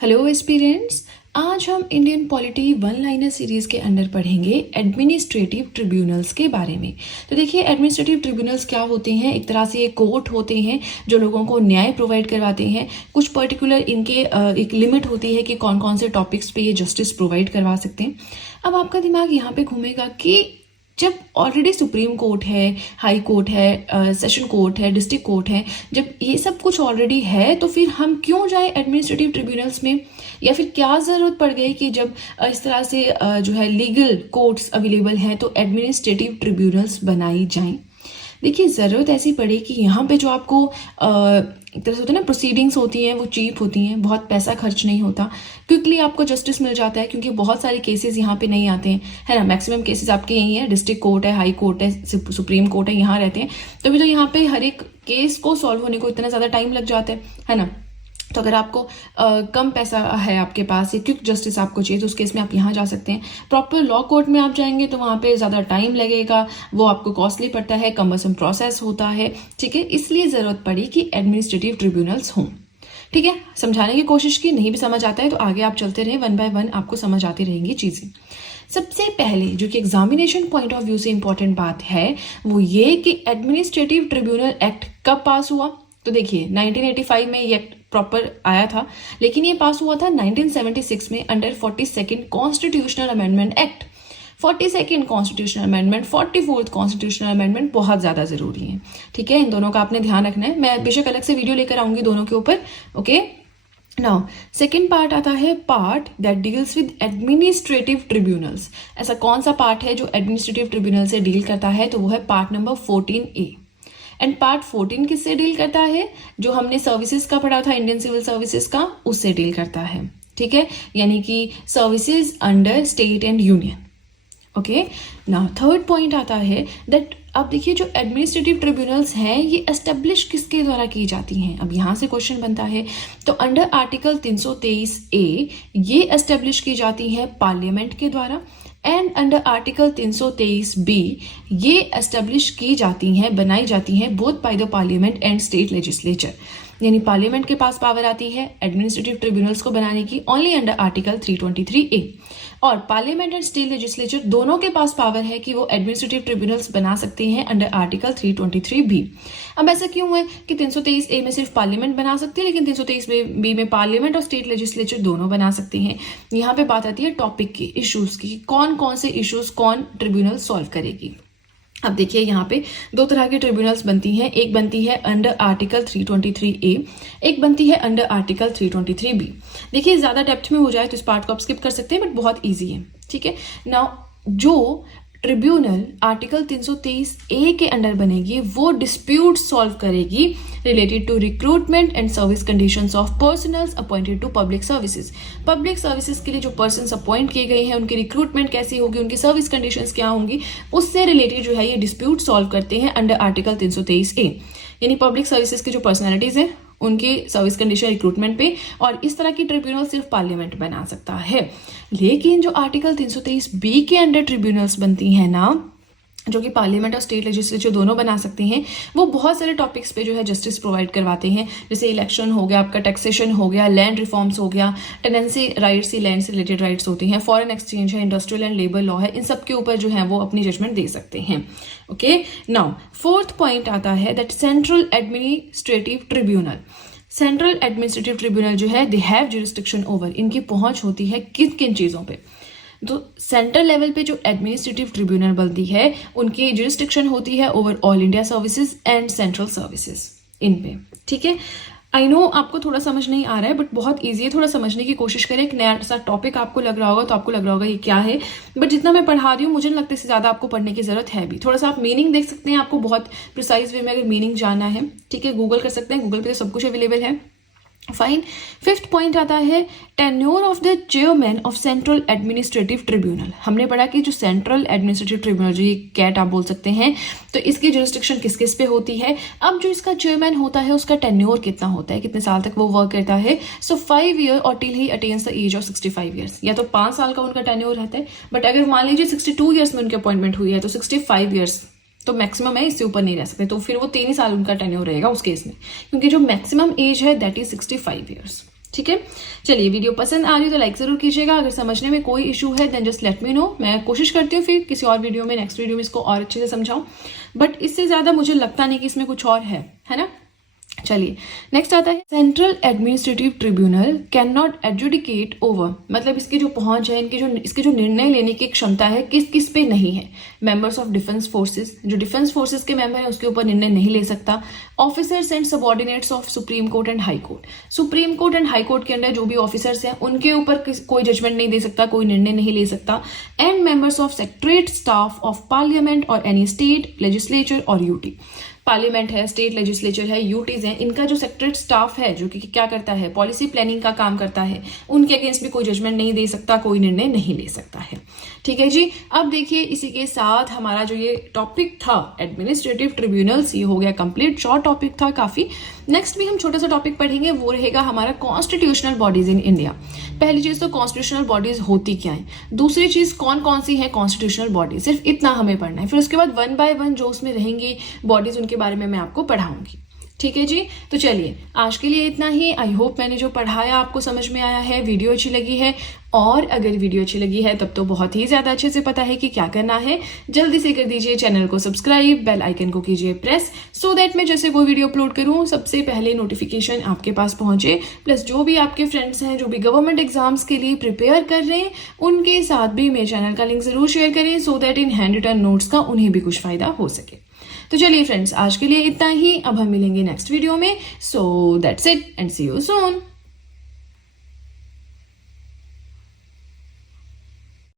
Hello aspirants, आज हम Indian polity one liner series के अंडर पढ़ेंगे एडमिनिस्ट्रेटिव ट्रिब्यूनल्स के बारे में। तो देखिए, एडमिनिस्ट्रेटिव ट्रिब्यूनल्स क्या होते हैं? एक तरह से ये कोर्ट होते हैं जो लोगों को न्याय प्रोवाइड करवाते हैं। कुछ पर्टिकुलर इनके एक लिमिट होती है कि कौन कौन से टॉपिक्स पे ये जस्टिस प्रोवाइड करवा सकते हैं। अब आपका दिमाग यहाँ पे घूमेगा कि जब ऑलरेडी सुप्रीम कोर्ट है, हाई कोर्ट है, सेशन कोर्ट है, डिस्ट्रिक्ट कोर्ट है, जब ये सब कुछ ऑलरेडी है तो फिर हम क्यों जाए एडमिनिस्ट्रेटिव ट्रिब्यूनल्स में? या फिर क्या ज़रूरत पड़ गई कि जब इस तरह से जो है लीगल कोर्ट्स अवेलेबल हैं तो एडमिनिस्ट्रेटिव ट्रिब्यूनल्स बनाई जाएं? देखिए, ज़रूरत ऐसी पड़ी कि यहाँ पे जो आपको एक तरह से होता है ना, प्रोसीडिंग्स होती हैं वो चीप होती हैं, बहुत पैसा खर्च नहीं होता, क्विकली आपको जस्टिस मिल जाता है क्योंकि बहुत सारे केसेस यहाँ पे नहीं आते हैं, है ना। मैक्सिमम केसेस आपके यही हैं, डिस्ट्रिक्ट कोर्ट है, हाई कोर्ट है, सुप्रीम कोर्ट है, यहाँ रहते हैं। तो भी तो यहाँ पे हर एक केस को सॉल्व होने को इतना ज़्यादा टाइम लग जाता है ना। तो अगर आपको कम पैसा है आपके पास या क्विक जस्टिस आपको चाहिए तो उस केस में आप यहाँ जा सकते हैं। प्रॉपर लॉ कोर्ट में आप जाएंगे तो वहाँ पे ज़्यादा टाइम लगेगा, वो आपको कॉस्टली पड़ता है, कम्बरसम प्रोसेस होता है, ठीक है। इसलिए ज़रूरत पड़ी कि एडमिनिस्ट्रेटिव ट्रिब्यूनल्स हों, ठीक है। समझाने की कोशिश की, नहीं भी समझ आता है तो आगे आप चलते रहें, वन बाय वन आपको समझ आती रहेंगी चीज़ें। सबसे पहले जो कि एग्जामिनेशन पॉइंट ऑफ व्यू से इंपॉर्टेंट बात है वो ये कि एडमिनिस्ट्रेटिव ट्रिब्यूनल एक्ट कब पास हुआ। तो देखिए, 1985 में ये एक्ट प्रॉपर आया था, लेकिन ये पास हुआ था 1976 में under 42nd constitutional amendment act. 42nd constitutional amendment, 44th constitutional amendment बहुत ज़्यादा ज़रूरी है, ठीक है। इन दोनों का आपने ध्यान रखना है। मैं बेशक अलग से वीडियो लेकर आऊंगी दोनों के ऊपर, ओके। नाउ सेकेंड पार्ट आता है part that deals with administrative tribunals. ऐसा कौन सा पार्ट है जो एडमिनिस्ट्रेटिव ट्रिब्यूनल से डील करता है? तो वो है part number 14A। And part 14 किससे डील करता है? जो हमने सर्विसेज का पढ़ा था, इंडियन सिविल सर्विसेज का, उससे डील करता है, ठीक है। यानी कि services under state and union, okay. Now third point आता है दैट अब देखिए, जो एडमिनिस्ट्रेटिव ट्रिब्यूनल्स हैं ये एस्टेब्लिश किसके द्वारा की जाती हैं? अब यहाँ से क्वेश्चन बनता है। तो अंडर आर्टिकल 323A ये एस्टेब्लिश की जाती है पार्लियामेंट के द्वारा, एंड अंडर आर्टिकल 323B ये एस्टेब्लिश की जाती हैं, बनाई जाती हैं both by the parliament and state legislature. यानी पार्लियामेंट के पास पावर आती है एडमिनिस्ट्रेटिव ट्रिब्यूनल्स को बनाने की ओनली अंडर आर्टिकल 323A, और पार्लियामेंट एंड स्टेट लेजिस्लेचर दोनों के पास पावर है कि वो एडमिनिस्ट्रेटिव ट्रिब्यूनल्स बना सकते हैं अंडर आर्टिकल 323B। अब ऐसा क्यों है कि 323A में सिर्फ पार्लियामेंट बना सकती है लेकिन 323B में पार्लियामेंट और स्टेट लेजिस्लेचर दोनों बना सकते हैं? यहाँ पे बात आती है टॉपिक की, इश्यूज की, कौन कौन से इश्यूज कौन ट्रिब्यूनल सॉल्व करेगी। अब देखिए, यहाँ पे दो तरह की ट्रिब्यूनल्स बनती हैं। एक बनती है अंडर आर्टिकल 323A, एक बनती है अंडर आर्टिकल 323B। देखिए, ज्यादा डेप्थ में हो जाए तो इस पार्ट को आप स्किप कर सकते हैं, बट बहुत इजी है, ठीक है। नाउ जो ट्रिब्यूनल आर्टिकल 323A के अंडर बनेगी वो डिस्प्यूट सॉल्व करेगी related to recruitment and service conditions of personnels appointed to public services. Public services के लिए जो पर्सन्स अपॉइंट किए गए हैं उनकी रिक्रूटमेंट कैसी होगी, उनकी सर्विस कंडीशंस क्या होंगी, उससे रिलेटेड जो है ये डिस्प्यूट सॉल्व करते हैं अंडर आर्टिकल 323A। यानी पब्लिक सर्विसेज की जो पर्सनैलिटीज हैं उनकी सर्विस कंडीशन रिक्रूटमेंट पे, और इस तरह की ट्रिब्यूनल सिर्फ पार्लियामेंट बना सकता है। लेकिन जो आर्टिकल 323B के अंडर ट्रिब्यूनल्स बनती हैं ना, जो कि पार्लियामेंट और स्टेट लेजिस्लेचर दोनों बना सकते हैं, वो बहुत सारे टॉपिक्स पे जो है जस्टिस प्रोवाइड करवाते हैं। जैसे इलेक्शन हो गया, आपका टैक्सेशन हो गया, लैंड रिफॉर्म्स हो गया, टेनेंसी राइट्स, लैंड से रिलेटेड राइट्स होते हैं, फॉरेन एक्सचेंज है, इंडस्ट्रियल एंड लेबर लॉ है, इन सब के ऊपर जो है वो अपनी जजमेंट दे सकते हैं, ओके। नाउ फोर्थ पॉइंट आता है that central administrative tribunal. Central administrative tribunal जो है दे हैव जुरिस्डिक्शन ओवर, इनकी पहुंच होती है किन किन चीज़ों पे? तो सेंट्रल लेवल पे जो एडमिनिस्ट्रेटिव ट्रिब्यूनल बनती है उनकी जुरिस्डिक्शन होती है over all India services and central services, इन पे, ठीक है। आई नो आपको थोड़ा समझ नहीं आ रहा है, बट बहुत ईजी है, थोड़ा समझने की कोशिश करें। एक नया सा टॉपिक आपको लग रहा होगा तो आपको लग रहा होगा ये क्या है, बट जितना मैं पढ़ा रही हूँ मुझे नहीं लगता इससे ज़्यादा आपको पढ़ने की जरूरत है भी। थोड़ा सा आप मीनिंग देख सकते हैं, आपको बहुत प्रिसाइज वे में अगर मीनिंग जानना है, ठीक है, गूगल कर सकते हैं, गूगल पे तो सब कुछ अवेलेबल है, फाइन। फिफ्थ पॉइंट आता है tenure of the chairman of central administrative tribunal. हमने पढ़ा कि जो सेंट्रल एडमिनिस्ट्रेटिव ट्रिब्यूनल, जो ये कैट आप बोल सकते हैं, तो इसकी जुरिस्डिक्शन किस किस पे होती है। अब जो इसका चेयरमैन होता है उसका टेन्योर कितना होता है, कितने साल तक वो वर्क करता है? सो 5 ईयर और till he attains the age of 65 years. या तो 5 साल का उनका टेन्योर रहता है, बट अगर मान लीजिए 62 ईयर्स में उनकी अपॉइंटमेंट हुई है तो 65 ईयर्स तो मैक्सिमम है, इससे ऊपर नहीं रह सकते, तो फिर वो 3 ही साल उनका टेन्योर रहेगा उस केस में, क्योंकि जो मैक्सिमम एज है दैट इज 65 ईयर्स, ठीक है, चलिए वीडियो पसंद आ रही हो तो लाइक जरूर कीजिएगा। अगर समझने में कोई इशू है then just let me know, मैं कोशिश करती हूँ फिर किसी और वीडियो में, नेक्स्ट वीडियो में इसको और अच्छे से समझाऊं, बट इससे ज्यादा मुझे लगता नहीं कि इसमें कुछ और है ना। चलिए नेक्स्ट आता है, central administrative tribunal can not adjudicate over, मतलब इसकी जो पहुंच है, इसके जो निर्णय लेने की क्षमता है किस किस पे नहीं है। मेंबर्स ऑफ डिफेंस फोर्सेस, जो डिफेंस फोर्सेस के मेंबर है उसके ऊपर निर्णय नहीं ले सकता। Officers and subordinates of supreme court and high court, supreme court and high court के अंदर जो भी ऑफिसर्स हैं उनके ऊपर कोई जजमेंट नहीं दे सकता, कोई निर्णय नहीं ले सकता। And members of secretariat staff of parliament और एनी स्टेट लेजिस्लेचर और यूटी, पार्लियामेंट है, स्टेट लेजिस्लेचर है, यूटीज हैं, इनका जो सेक्रेटरीट स्टाफ है जो कि क्या करता है, पॉलिसी प्लानिंग का काम करता है, उनके अगेंस्ट भी कोई जजमेंट नहीं दे सकता, कोई निर्णय नहीं ले सकता है। ठीक है जी, अब देखिए इसी के साथ हमारा जो ये टॉपिक था एडमिनिस्ट्रेटिव ट्रिब्यूनल्स, ये हो गया कंप्लीट। शॉर्ट टॉपिक था काफी। नेक्स्ट भी हम छोटा सा टॉपिक पढ़ेंगे, वो रहेगा हमारा कॉन्स्टिट्यूशनल बॉडीज इन इंडिया। पहली चीज तो कॉन्स्टिट्यूशनल बॉडीज होती क्या है, दूसरी चीज कौन कौन सी है कॉन्स्टिट्यूशनल बॉडीज, सिर्फ इतना हमें पढ़ना है। फिर उसके बाद 1 बाय 1 जो उसमें रहेंगी बॉडीज उनके बारे में मैं आपको पढ़ाऊंगी। ठीक है जी, तो चलिए आज के लिए इतना ही। आई होप मैंने जो पढ़ाया आपको समझ में आया है, वीडियो अच्छी लगी है, और अगर वीडियो अच्छी लगी है तब तो बहुत ही ज्यादा अच्छे से पता है कि क्या करना है। जल्दी से कर दीजिए चैनल को सब्सक्राइब, बेल आइकन को कीजिए प्रेस, सो दैट मैं जैसे कोई वीडियो अपलोड करूं सबसे पहले नोटिफिकेशन आपके पास पहुंचे। प्लस जो भी आपके फ्रेंड्स हैं जो भी गवर्नमेंट एग्जाम्स के लिए प्रिपेयर कर रहे हैं उनके साथ भी मेरे चैनल का लिंक जरूर शेयर करें, so that in handwritten notes का उन्हें भी कुछ फायदा हो सके। तो चलिए फ्रेंड्स आज के लिए इतना ही, अब हम मिलेंगे नेक्स्ट वीडियो में। So that's it and see you soon.